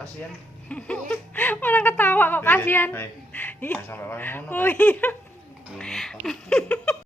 Kasian. Orang ketawa kok kasihan. Sampai orang ngono. Oh iya.